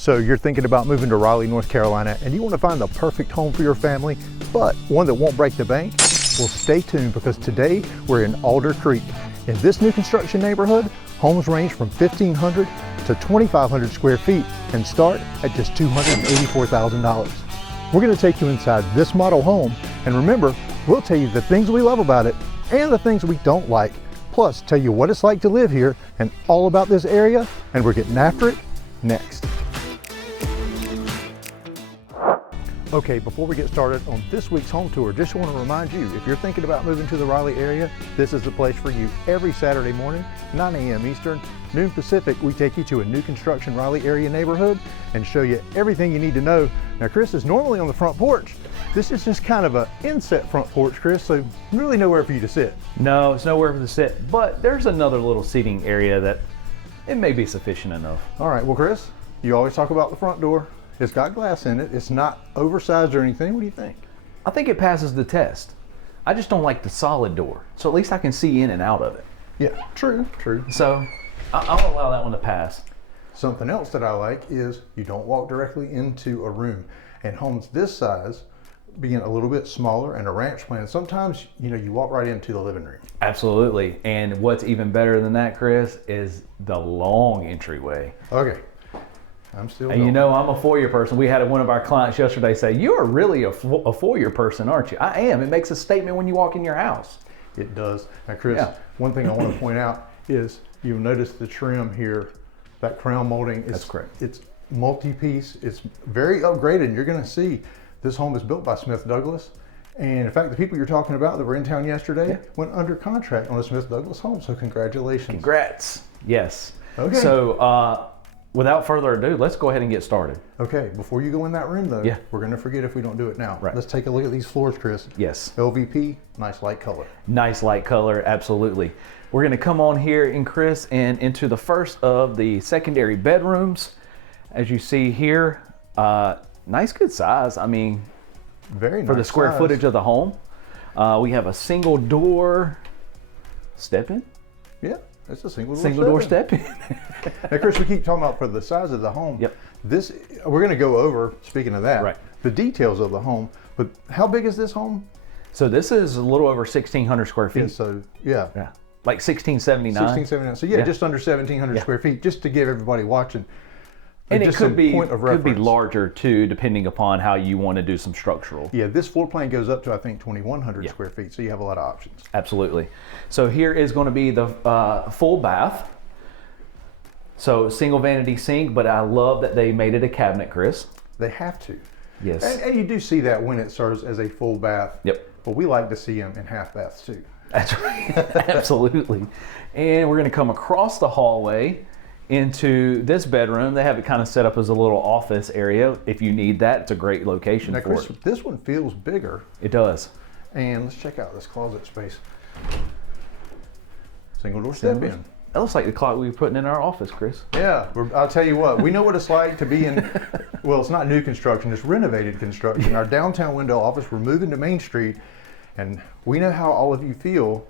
So you're thinking about moving to Raleigh, North Carolina, and you want to find the perfect home for your family, but one that won't break the bank? Well, stay tuned, because today we're in Alder Creek. In this new construction neighborhood, homes range from 1,500 to 2,500 square feet and start at just $284,000. We're going to take you inside this model home, and remember, we'll tell you the things we love about it and the things we don't like, plus tell you what it's like to live here and all about this area, and we're getting after it next. Okay, before we get started on this week's home tour, just want to remind you, if you're thinking about moving to the Raleigh area, this is the place for you. Every Saturday morning, 9 a.m. Eastern, noon Pacific, we take you to a new construction Raleigh area neighborhood and show you everything you need to know. Now, Chris is normally on the front porch. This is just kind of an inset front porch, Chris, so really nowhere for you to sit. No, it's nowhere for you to sit, but there's another little seating area that it may be sufficient enough. All right, well, Chris, you always talk about the front door. It's got glass in it. It's not oversized or anything. What do you think? I think it passes the test. I just don't like the solid door, so at least I can see in and out of it. Yeah, true. So I'll allow that one to pass. Something else that I like is you don't walk directly into a room. And homes this size, being a little bit smaller and a ranch plan, sometimes you walk right into the living room. Absolutely. And what's even better than that, Chris, is the long entryway. Okay. I'm still And going. you know, I'm a foyer person. We had one of our clients yesterday say, "You are really a foyer person, aren't you?" I am. It makes a statement when you walk in your house. It does. Now, Chris, one thing I want to point out is you'll notice the trim here, that crown molding. That's correct. It's multi-piece. It's very upgraded. And you're going to see this home is built by Smith Douglas. And in fact, the people you're talking about that were in town yesterday went under contract on a Smith Douglas home. So congratulations. Congrats. Yes. Okay. So, without further ado, let's go ahead and get started. Okay, before you go in that room though, we're gonna forget if we don't do it now. Right. Let's take a look at these floors, Chris. Yes. LVP, nice light color. Nice light color, absolutely. We're gonna come on here in Chris and into the first of the secondary bedrooms. As you see here, nice good size. I mean, very nice for the square size. footage of the home. We have a single door step-in. Yeah. It's a single door step in. Now, Chris, we keep talking about for the size of the home. Yep. This, we're going to go over, speaking of that, Right. the details of the home. But how big is this home? So this is a little over 1,600 square feet. Yeah, so, yeah. Like 1,679. 1679. So, just under 1,700 square feet, just to give everybody watching. And it could be point of reference. larger too, depending upon how you want to do some structural. Yeah, this floor plan goes up to, I think, 2,100 square feet. So you have a lot of options. Absolutely. So here is going to be the full bath. So single vanity sink, but I love that they made it a cabinet, Chris. They have to. Yes. And you do see that when it serves as a full bath. Yep. But we like to see them in half baths too. That's right. Absolutely. And we're going to come across the hallway into this bedroom. They have it kind of set up as a little office area. If you need that, it's a great location Now, for Chris, it. this one feels bigger. It does. And let's check out this closet space. Single door step in. That looks like the clock we were putting in our office, Chris. Yeah, I'll tell you what, we know what it's like to be in, well, it's not new construction, it's renovated construction. Our downtown window office, we're moving to Main Street, and we know how all of you feel.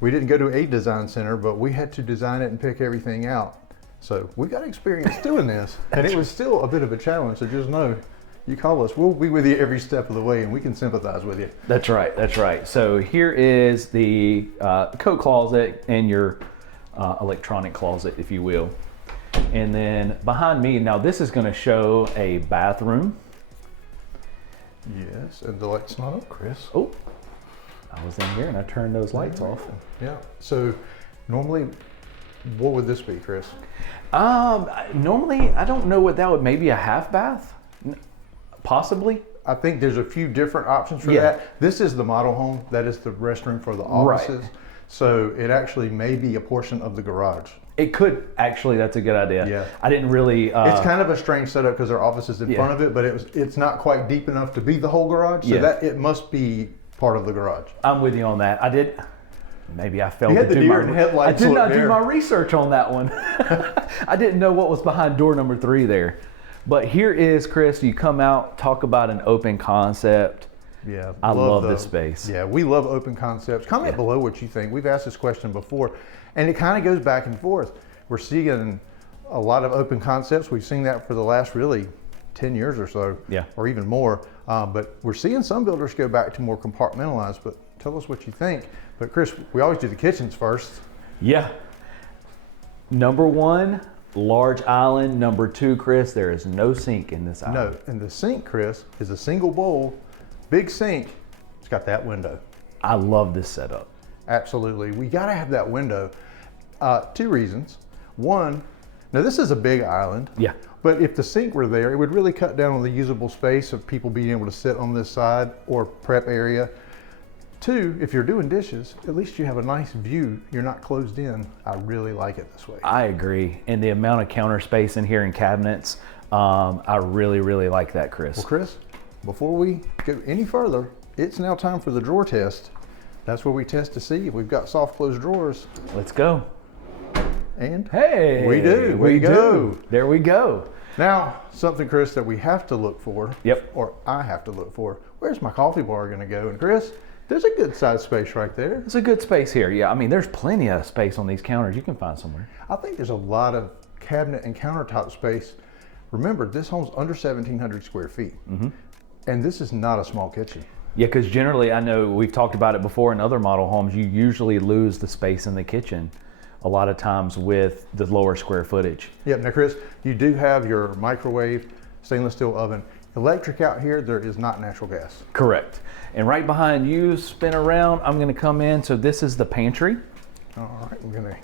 We didn't go to a design center, but we had to design it and pick everything out. So we got experience doing this, and it was still a bit of a challenge. So just know, you call us, we'll be with you every step of the way, and we can sympathize with you. That's right. That's right. So here is the coat closet and your electronic closet, if you will. And then behind me, now this is going to show a bathroom. Yes, and the light's not up, Chris. Oh, I was in here and I turned those lights off. Yeah. So normally, what would this be, Chris? Normally, I don't know what that would, maybe a half bath, possibly. I think there's a few different options for that. This is the model home. That is the restroom for the offices. Right. So it actually may be a portion of the garage. It could, actually, that's a good idea. Yeah. I didn't really... it's kind of a strange setup because our office is in front of it, but it's not quite deep enough to be the whole garage. So that it must be part of the garage. I'm with you on that. I did... Maybe I failed to do my I did not do my research on that one. I didn't know what was behind door number 3 there. But here is, Chris, you come out, talk about an open concept. Yeah, I love this space. Yeah, we love open concepts. Comment below what you think. We've asked this question before, and it kind of goes back and forth. We're seeing a lot of open concepts. We've seen that for the last really 10 years or so, yeah, or even more. But we're seeing some builders go back to more compartmentalized. But tell us what you think. But Chris, we always do the kitchens first. Yeah. Number one, large island. Number two, Chris, there is no sink in this island. No, and the sink, Chris, is a single bowl, big sink. It's got that window. I love this setup. Absolutely. We got to have that window. Two reasons. One, now this is a big island. Yeah. But if the sink were there, it would really cut down on the usable space of people being able to sit on this side or prep area. Two, if you're doing dishes, at least you have a nice view. You're not closed in. I really like it this way. I agree. And the amount of counter space in here in cabinets, I really, really like that, Chris. Well, Chris, before we go any further, it's now time for the drawer test. That's where we test to see if we've got soft closed drawers. Let's go. And hey, we do. We go. There we go. Now, something, Chris, that we have to look for. Yep. Or I have to look for. Where's my coffee bar going to go? And Chris, there's a good size space right there. It's a good space here. Yeah, I mean, there's plenty of space on these counters. You can find somewhere. I think there's a lot of cabinet and countertop space. Remember, this home's under 1,700 square feet. Mm-hmm. And this is not a small kitchen. Yeah, because generally, I know we've talked about it before in other model homes, you usually lose the space in the kitchen a lot of times with the lower square footage. Yep. Now, Chris, you do have your microwave, stainless steel oven. Electric out here, there is not natural gas. Correct. And right behind you, spin around, I'm going to come in. So this is the pantry. All right,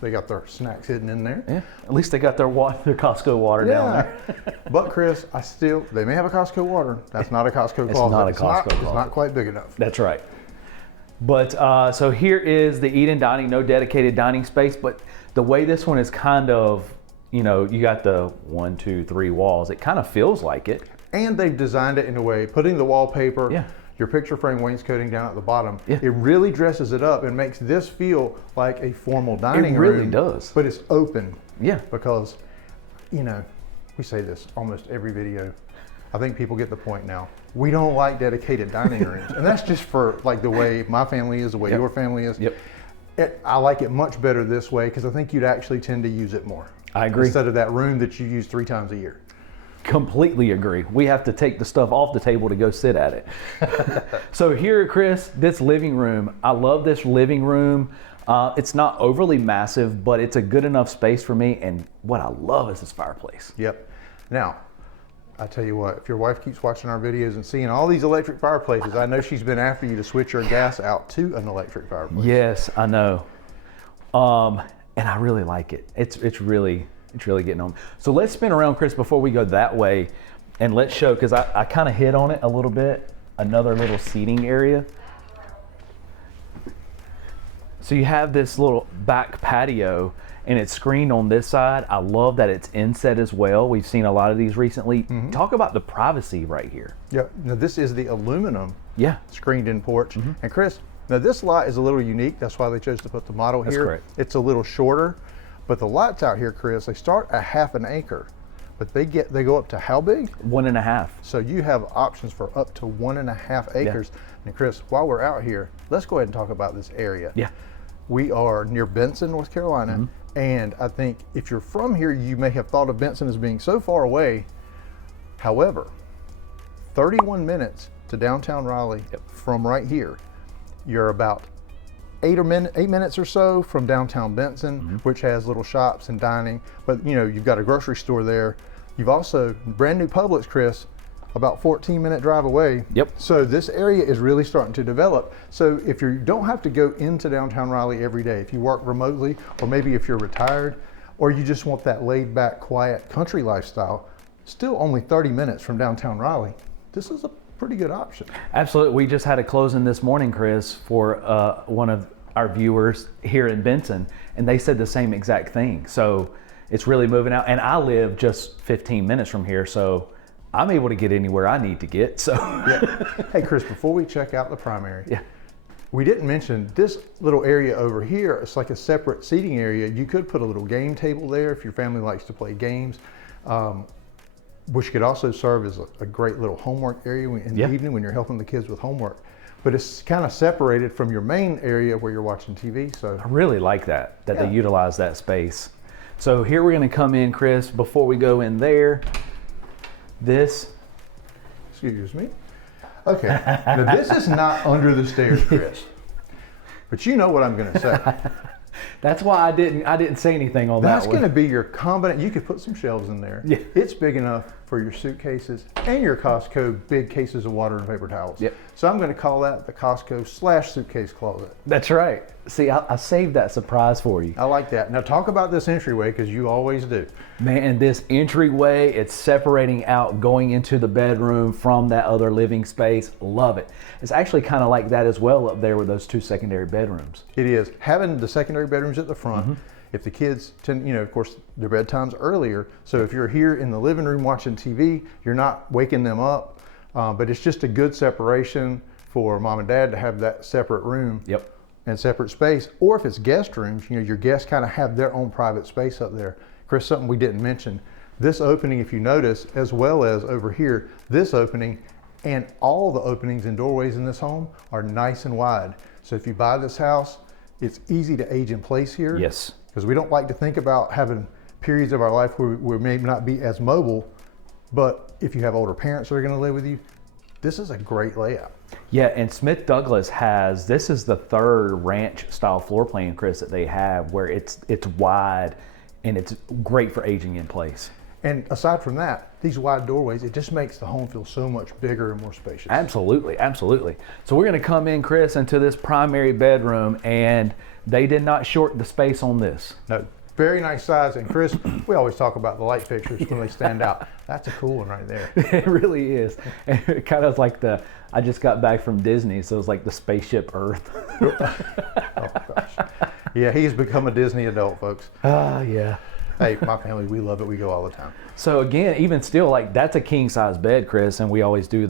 they got their snacks hidden in there. Yeah, at least they got their Costco water down there. But Chris, they may have a Costco water. That's not a Costco closet. It's not a Costco closet. It's not quite big enough. That's right. But so here is the eat and dining, no dedicated dining space. But the way this one is kind of, you got the 1, 2, 3 walls. It kind of feels like it. And they've designed it in a way, putting the wallpaper, yeah, your picture frame wainscoting down at the bottom, yeah, it really dresses it up and makes this feel like a formal dining room. It really room, does. But it's open. Yeah. Because, we say this almost every video. I think people get the point now. We don't like dedicated dining rooms. And that's just for like the way my family is, the way your family is. Yep. I like it much better this way because I think you'd actually tend to use it more. I agree. Instead of that room that you use 3 times a year. Completely agree. We have to take the stuff off the table to go sit at it. So here, Chris, this living room, I love this living room. It's not overly massive, but it's a good enough space for me. And what I love is this fireplace. Yep. Now, I tell you what, if your wife keeps watching our videos and seeing all these electric fireplaces, I know she's been after you to switch your gas out to an electric fireplace. Yes, I know. And I really like it. It's really getting on. So let's spin around, Chris, before we go that way, and let's show, because I kind of hit on it a little bit, another little seating area. So you have this little back patio, and it's screened on this side. I love that it's inset as well. We've seen a lot of these recently. Mm-hmm. Talk about the privacy right here. Yeah, now this is the aluminum screened in porch. Mm-hmm. And Chris, now this lot is a little unique. That's why they chose to put the model here. That's correct. It's a little shorter, but the lots out here, Chris, they start at 1/2 acre, but they go up to how big? 1.5. So you have options for up to 1.5 acres. Yeah. And Chris, while we're out here, let's go ahead and talk about this area. Yeah. We are near Benson, North Carolina. Mm-hmm. And I think if you're from here, you may have thought of Benson as being so far away. However, 31 minutes to downtown Raleigh from right here. You're about 8 minutes or so from downtown Benson, mm-hmm. which has little shops and dining. But you've got a grocery store there. You've also brand new Publix, Chris, about 14-minute drive away. Yep. So this area is really starting to develop. So if you don't have to go into downtown Raleigh every day, if you work remotely, or maybe if you're retired, or you just want that laid back, quiet country lifestyle, still only 30 minutes from downtown Raleigh, this is a pretty good option. Absolutely. We just had a closing this morning, Chris, for one of our viewers here in Benson, and they said the same exact thing. So it's really moving out. And I live just 15 minutes from here, so I'm able to get anywhere I need to get. So Hey Chris, before we check out the primary, we didn't mention this little area over here. It's like a separate seating area. You could put a little game table there if your family likes to play games, which could also serve as a great little homework area in the evening when you're helping the kids with homework. But it's kind of separated from your main area where you're watching TV. So I really like that they utilize that space. So here we're gonna come in, Chris, before we go in there, Excuse me. Okay, now this is not under the stairs, Chris. But you know what I'm gonna say. That's why I didn't say anything on that one. That's gonna be your combination. You could put some shelves in there. Yeah. It's big enough for your suitcases and your Costco big cases of water and paper towels. Yep. So I'm gonna call that the Costco / suitcase closet. That's right. See, I saved that surprise for you. I like that. Now talk about this entryway, because you always do. Man, this entryway, it's separating out going into the bedroom from that other living space. Love it. It's actually kind of like that as well up there with those 2 secondary bedrooms. It is. Having the secondary bedrooms at the front, if the kids tend, of course, their bedtime's earlier. So if you're here in the living room watching TV, you're not waking them up. But it's just a good separation for mom and dad to have that separate room. Yep. And separate space. Or if it's guest rooms, your guests kind of have their own private space up there. Chris, something we didn't mention, this opening, if you notice, as well as over here, this opening and all the openings and doorways in this home are nice and wide. So if you buy this house, it's easy to age in place here. Yes. Because we don't like to think about having periods of our life where we may not be as mobile, but if you have older parents that are gonna live with you, this is a great layout. Yeah, and Smith Douglas this is the 3rd ranch style floor plan, Chris, that they have, where it's wide and it's great for aging in place. And aside from that, these wide doorways, it just makes the home feel so much bigger and more spacious. Absolutely, absolutely. So we're gonna come in, Chris, into this primary bedroom, and they did not short the space on this. No, very nice size. And Chris, we always talk about the light fixtures when they stand out. That's a cool one right there. It really is. And it kind of like I just got back from Disney, so it's like the spaceship Earth. Oh gosh. Yeah, he's become a Disney adult, folks. Yeah. Hey, my family, we love it. We go all the time. So again, even still, like that's a king size bed, Chris, and we always do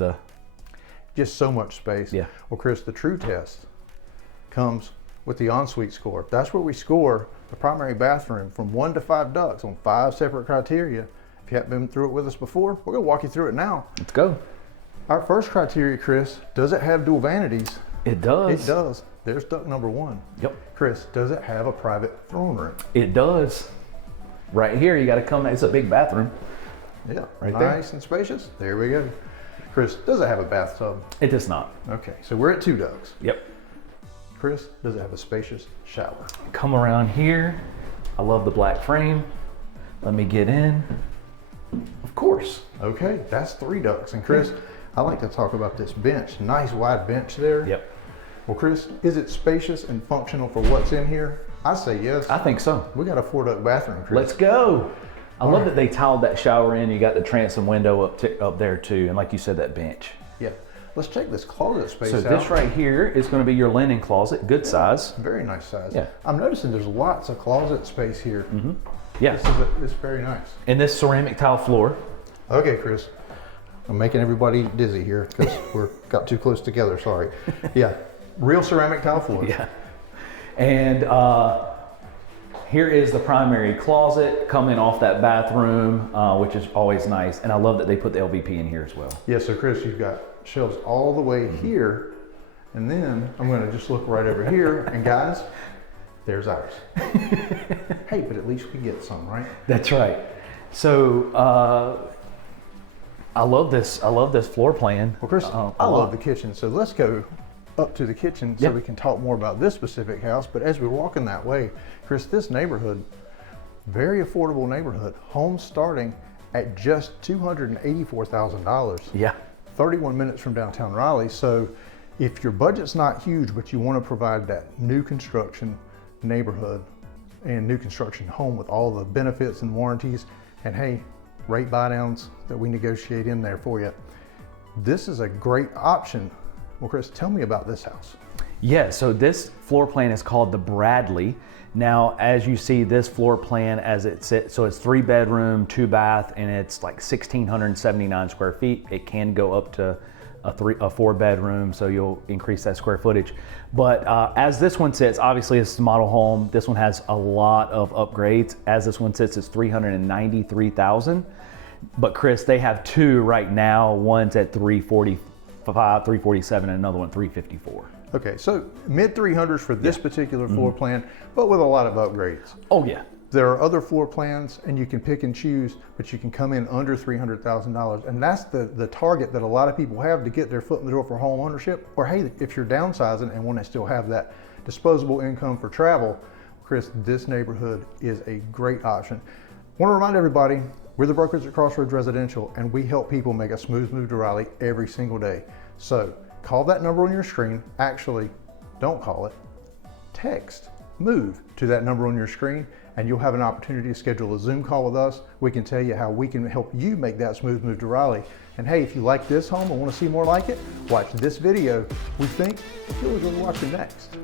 just so much space. Yeah. Well, Chris, the true test comes with the ensuite score. That's where we score the primary bathroom from 1 to 5 ducts on 5 separate criteria. If you haven't been through it with us before, we're gonna walk you through it now. Let's go. Our first criteria, Chris, does it have dual vanities? It does. It does. There's duct number 1. Yep. Chris, does it have a private throne room? It does. Right here, you got to come. It's a big bathroom. Yeah, right there. Nice and spacious. There we go. Chris, does it have a bathtub? It does not. Okay, so we're at 2 ducts. Yep. Chris, does it have a spacious shower? Come around here. I love the black frame. Let me get in. Of course. Okay, that's 3 ducts. And Chris, I like to talk about this bench. Nice wide bench there. Yep. Well, Chris, is it spacious and functional for what's in here? I say yes. I think so. We got a 4 duct bathroom, Chris. Let's go. I love that they tiled that shower in. You got the transom window up there too, and like you said, that bench. Yeah. Let's check this closet space So out. this right here is going to be your linen closet. Good size. Very nice size. Yeah. I'm noticing there's lots of closet space here. Yeah. This is very nice. And this ceramic tile floor. Okay, Chris. I'm making everybody dizzy here because we're got too close together. Sorry. Yeah. Real ceramic tile floor. Yeah. And here is the primary closet coming off that bathroom, which is always nice. And I love that they put the LVP in here as well. Yeah, so Chris, you've got shelves all the way here. And then I'm going to just look right over here. And guys, there's ours. Hey, but at least we get some, right? That's right. So I love this floor plan. Well, Chris, I love the kitchen. So let's go up to the kitchen so we can talk more about this specific house. But as we're walking that way, Chris, this neighborhood, very affordable neighborhood. Homes starting at just $284,000. Yeah. 31 minutes from downtown Raleigh. So if your budget's not huge, but you want to provide that new construction neighborhood and new construction home with all the benefits and warranties, and hey, rate buy downs that we negotiate in there for you, this is a great option. Well, Chris, tell me about this house. Yeah, so this floor plan is called the Bradley. Now, as you see this floor plan as it sits, so it's 3 bedroom, 2 bath, and it's like 1,679 square feet. It can go up to a 4 bedroom, so you'll increase that square footage. But as this one sits, obviously it's a model home. This one has a lot of upgrades. As this one sits, it's $393,000. But Chris, they have 2 right now. One's at $345,000, $347,000, and another one $354,000. Okay, so mid 300s for this particular floor plan, but with a lot of upgrades. Oh yeah. There are other floor plans and you can pick and choose, but you can come in under $300,000. And that's the target that a lot of people have to get their foot in the door for home ownership. Or hey, if you're downsizing and want to still have that disposable income for travel, Chris, this neighborhood is a great option. I want to remind everybody, we're the brokers at Crossroads Residential, and we help people make a smooth move to Raleigh every single day. So call that number on your screen. Actually, don't call it. Text MOVE to that number on your screen, and you'll have an opportunity to schedule a Zoom call with us. We can tell you how we can help you make that smooth move to Raleigh. And hey, if you like this home and want to see more like it, watch this video. We think you'll enjoy watching next.